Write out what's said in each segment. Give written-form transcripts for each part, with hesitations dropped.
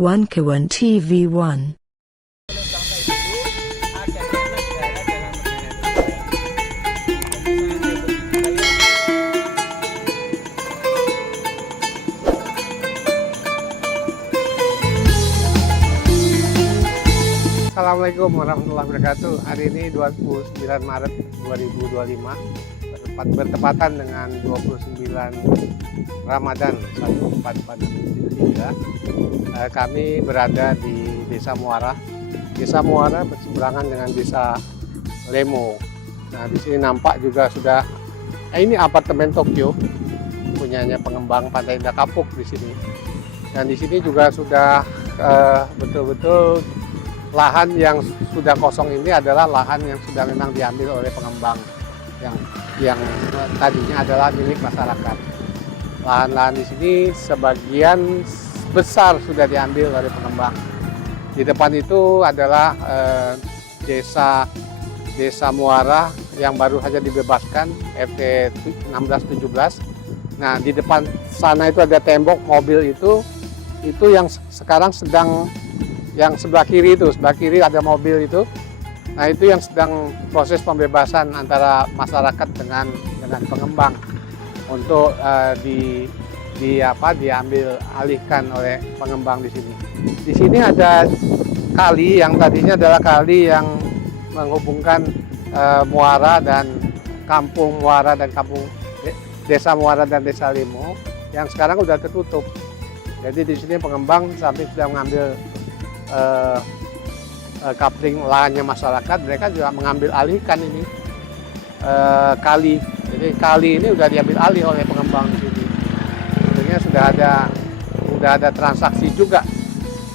One Kawan TV1. Assalamualaikum warahmatullahi wabarakatuh. Hari ini 29 Maret 2025 bertepatan dengan 29 Ramadan 1443. Kami berada di Desa Muara. Desa Muara berseberangan dengan Desa Lemo. Nah, di sini nampak juga sudah ini apartemen Tokyo punyanya pengembang Pantai Indah Kapuk di sini. Dan di sini juga sudah betul-betul lahan yang sudah kosong ini adalah lahan yang sudah memang diambil oleh pengembang yang tadinya adalah milik masyarakat. Lahan-lahan di sini sebagian besar sudah diambil oleh pengembang. Di depan itu adalah desa Muara yang baru saja dibebaskan RT 1617. Nah, di depan sana itu ada tembok mobil itu yang sekarang sedang yang sebelah kiri ada mobil itu. Nah, itu yang sedang proses pembebasan antara masyarakat dengan pengembang untuk diambil alihkan oleh pengembang di sini. Di sini ada kali yang tadinya adalah kali yang menghubungkan Muara dan kampung Muara dan kampung Desa Muara dan Desa Lemo yang sekarang sudah tertutup. Jadi di sini pengembang sampai sudah mengambil kapling lahannya masyarakat, mereka juga mengambil alihkan ini kali. Jadi kali ini sudah diambil alih oleh pengembang di sini. Tentunya sudah ada transaksi juga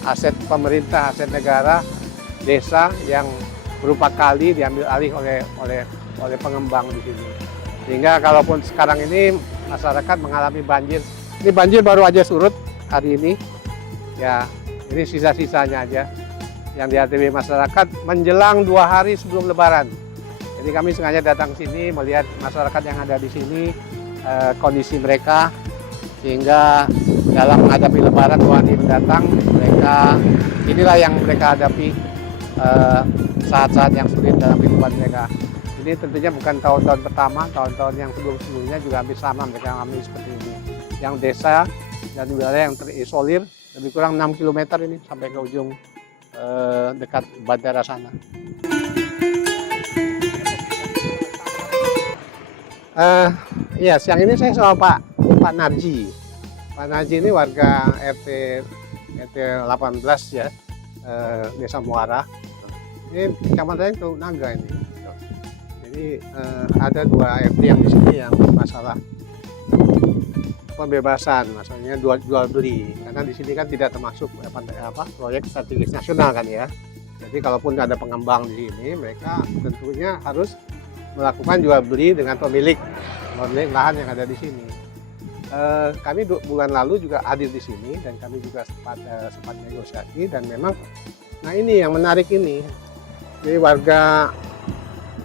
aset pemerintah, aset negara, desa yang berupa kali diambil alih oleh pengembang di sini. Sehingga kalaupun sekarang ini masyarakat mengalami banjir, ini banjir baru aja surut hari ini, ya. Ini sisa-sisanya aja yang dihadapi masyarakat menjelang 2 hari sebelum Lebaran. Jadi kami sengaja datang ke sini melihat masyarakat yang ada di sini, kondisi mereka, sehingga dalam menghadapi Lebaran 2 hari mendatang, inilah yang mereka hadapi saat-saat yang sulit dalam kehidupan mereka. Ini tentunya bukan tahun-tahun pertama, tahun-tahun yang sebelum-sebelumnya juga hampir sama mereka mengalami seperti ini. Yang desa dan wilayah yang terisolir lebih kurang 6 km ini sampai ke ujung dekat bandara sana. Iya, siang ini saya sama Pak Narji. Pak Narji ini warga RT 18 ya, Desa Muara. Ini kecamatan Teluk Naga ini. Jadi ada 2 RT yang di sini yang masalah pembebasan, maksudnya jual beli, karena di sini kan tidak termasuk proyek strategis nasional kan ya. Jadi kalaupun ada pengembang di sini, mereka tentunya harus melakukan jual beli dengan pemilik lahan yang ada di sini. Kami 2 bulan lalu juga hadir di sini dan kami juga sempat negosiasi, dan memang, nah ini yang menarik ini. Jadi warga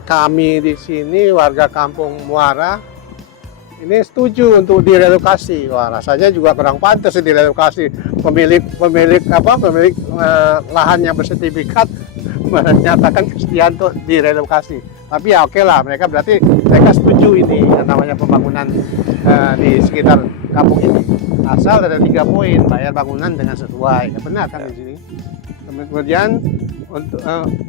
kami di sini, warga kampung Muara, ini setuju untuk direlokasi. Wah, rasanya juga kurang pantas direlokasi. Pemilik lahan yang bersertifikat menyatakan kesediaan untuk direlokasi. Tapi ya oke lah, mereka setuju ini yang namanya pembangunan di sekitar kampung ini. Asal ada 3 poin, bayar bangunan dengan sesuai. Ya, benar kan di sini. Kemudian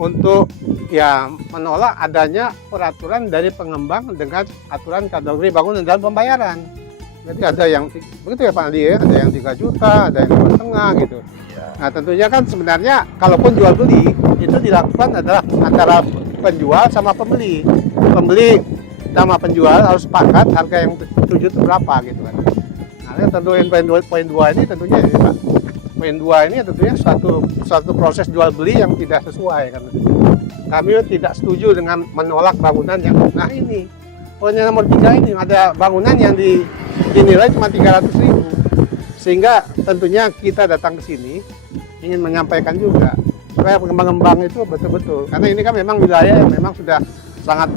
untuk ya menolak adanya peraturan dari pengembang dengan aturan kategori bangunan dalam pembayaran. Jadi ada yang begitu ya Pak Andi ya, ada yang 3 juta, ada yang 2,5 gitu. Ya. Nah, tentunya kan sebenarnya kalaupun jual beli itu dilakukan adalah antara penjual sama pembeli. Pembeli sama penjual harus sepakat harga yang dituju itu berapa gitu kan. Nah, tentunya poin 2 ini tentunya ini Pak. Poin 2 ini tentunya suatu proses jual beli yang tidak sesuai kan. Kami tidak setuju dengan menolak bangunan yang ini. Poin yang nomor 3 ini ada bangunan yang dinilai cuma 300.000. Sehingga tentunya kita datang ke sini ingin menyampaikan juga supaya pengembang itu betul-betul, karena ini kan memang wilayah yang memang sudah sangat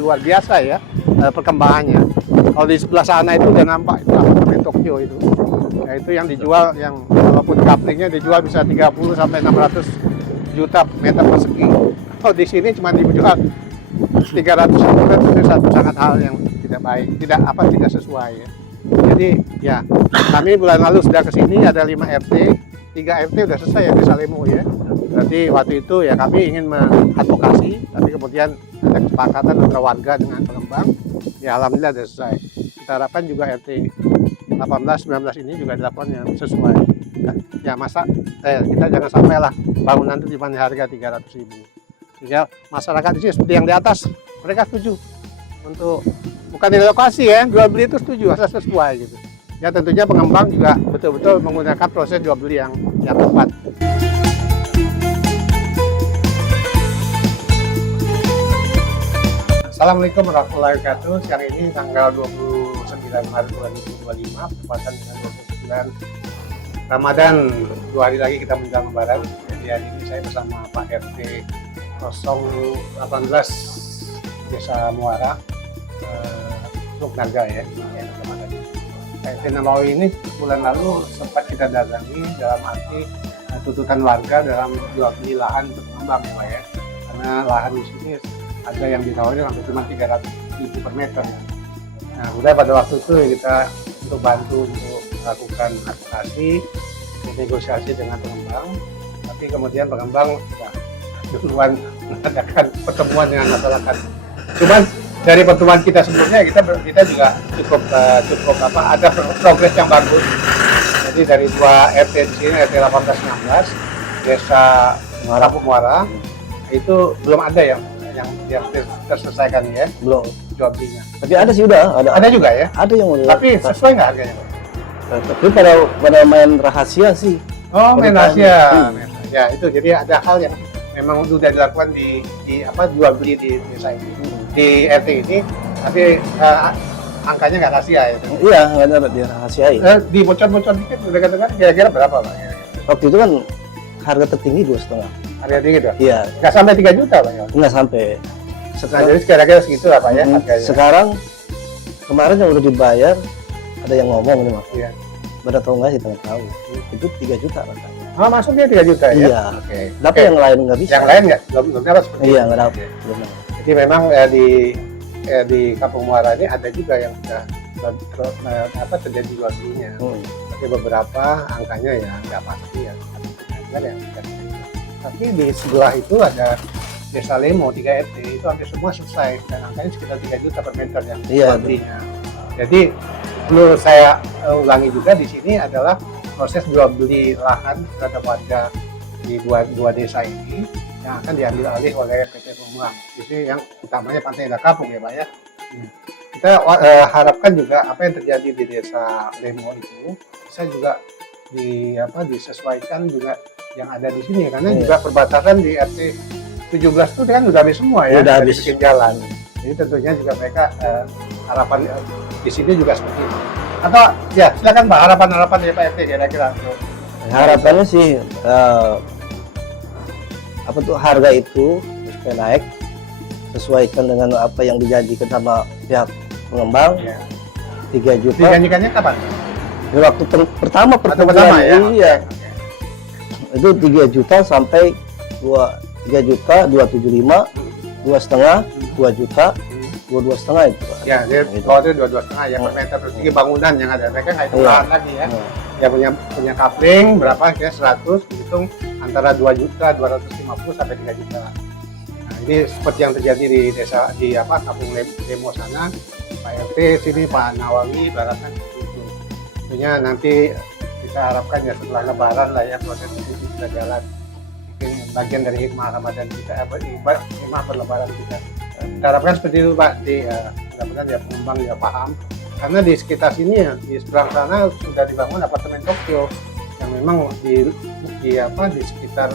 luar biasa ya perkembangannya. Kalau di sebelah sana itu udah nampak itu apartemen Tokyo itu. Ya itu yang dijual, yang walaupun couplingnya dijual bisa 30 sampai 600 juta meter persegi. Kalau di sini cuma dijual 300 juta, itu satu sangat hal yang tidak baik, tidak sesuai ya. Jadi ya kami bulan lalu sudah ke sini, ada 5 RT, 3 RT sudah selesai ya di Salemo ya. Berarti waktu itu ya kami ingin mengadvokasi, tapi kemudian ada kesepakatan antara warga dengan pengembang, ya alhamdulillah sudah selesai. Kita harapkan juga RT 18-19 ini juga dilakukan yang sesuai. Ya masa kita jangan sampai lah bangunan itu cuma harga 300.000. Sehingga masyarakat di sini seperti yang di atas, mereka setuju untuk bukan direlokasi ya, jual beli itu setuju, asal sesuai gitu. Ya tentunya pengembang juga betul-betul menggunakan proses jual beli yang tepat. Assalamualaikum warahmatullahi wabarakatuh. Siang ini tanggal 29 Maret 2025, bertepatan dengan 29 Ramadan. 2 hari lagi kita menjelang Lebaran. Jadi hari ini saya bersama Pak RT 018 Desa Muara, Naga ya, kecamatan. RT Nabawi ini bulan lalu sempat kita datangi dalam arti tuntutan warga dalam jual beli lahan untuk pengembang ya Pak ya. Karena lahan di sini ada yang ditawarin sampai cuma 300.000 per meter ya. Nah, udah pada waktu itu kita untuk bantu untuk melakukan advokasi, negosiasi dengan pengembang, tapi kemudian pengembang sudah duluan mengadakan pertemuan dengan masyarakat. Cuman dari pertemuan kita sebelumnya kita juga cukup ada progres yang bagus. Jadi dari 2 RT di sini, RT 18-19 Desa Muara itu belum ada yang terselesaikan ya, belum jual belinya. tapi ada sih, udah ada juga ya, ada yang udah, tapi sesuai nggak harganya Pak? tapi pada main rahasia sih. Oh, main rahasia. Ya itu, jadi ada hal yang memang sudah dilakukan di jual beli di desa ini, di RT ini, tapi angkanya nggak rahasia ya. Iya, nggak ada dirahasiain. Dibocor-bocor dikit, udah katakan kira-kira berapa Pak? Waktu itu kan harga tertinggi 2,5. Harga tinggi tuh? Iya. Nggak sampai 3 juta Pak ya? Nggak sampai. Nah, jadi kira-kira segitu lah Pak ya harganya. Sekarang kemarin yang udah dibayar ada yang ngomong nih Mas. Iya. Benar tahu nggak sih, nggak tahu. Itu 3 juta katanya. Oh, masuknya 3 juta ya? Iya. Oke. Tapi yang lain nggak bisa. Yang lain nggak? Belum dapat seperti Iya, itu? nggak dapat. Belum. Jadi memang di Kampung Muara ini ada juga yang sudah terjadi jual belinya. Tapi beberapa angkanya ya nggak pasti ya. Tapi di sebelah itu ada Desa Lemo 3 RT, itu hampir semua selesai dan angkanya sekitar 3 juta per meter yang jual belinya. Jadi perlu saya ulangi juga, di sini adalah proses jual beli lahan terhadap warga di dua desa ini yang akan diambil alih oleh PT Pengembang. Itu yang utamanya Pantai Indah Kapuk ya Pak ya. Kita harapkan juga apa yang terjadi di Desa Lemo itu bisa juga disesuaikan juga yang ada di sini, karena juga perbatasan di RT 17 itu kan udah habis semua ya, udah habis bikin jalan. Jadi tentunya juga mereka harapan di sini juga seperti itu. Atau ya silakan Pak, harapan dari Pak RT kira-kira. Harapannya sih harga itu supaya naik, sesuaikan dengan apa yang dijanjikan sama pihak pengembang. Ya. 3 juta. Dijanjikannya kapan? Di waktu pertama ya. Iya. Itu 3 juta sampai 3 juta 275, 2,5, 2 juta, 22,5 itu Pak. Ya, jadi kalau itu 22,5 ya per meter persegi bangunan yang ada. Mereka nggak hitung lahan lagi ya. Ya punya coupling berapa, kira 100, hitung antara 2 juta 250 sampai 3 juta. Nah, ini seperti yang terjadi di desa Kampung Lemo sana, Pak RT sini, Pak Nawawi, baratnya itu. Tentunya nanti kita harapkan ya setelah Lebaran lah ya proses ini bisa jalan. Mungkin bagian dari hikmah Ramadan kita, hikmah berlebaran kita. Kita harapkan seperti itu Pak. Mudah-mudahan ya pengembang ya paham. Karena di sekitar sini ya, di seberang sana sudah dibangun apartemen Tokyo yang memang di sekitar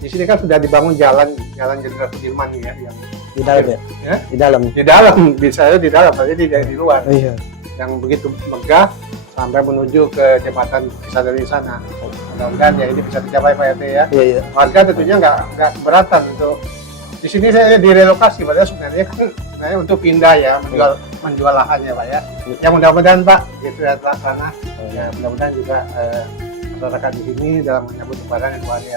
di sini kan sudah dibangun jalan Jenderal Sudirman ya, yang di dalam ya? Di dalam bisa di dalam, jadi di luar. Iya. Yang begitu megah sampai menuju ke jembatan di sana. Mudah-mudahan ya ini bisa dicapai Pak RT ya. Iya. Warga tentunya nggak keberatan untuk di sini saya direlokasi, padahal sebenarnya untuk pindah ya, menjual lahannya Pak ya. Ya mudah-mudahan Pak itu ya terlaksana. Ya mudah-mudahan juga masyarakat di sini dalam menyambut Lebaran yang 2 hari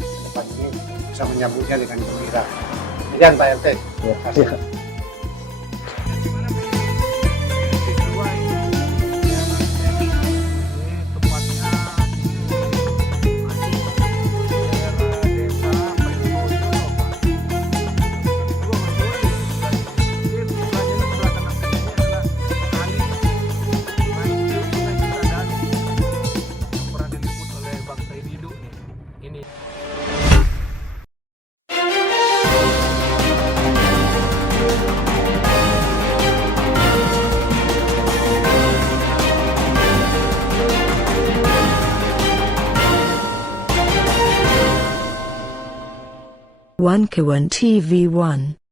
ke depan ini bisa menyambutnya dengan gembira. Demikian Pak RT. Ya. Terima kasih. One K1 TV1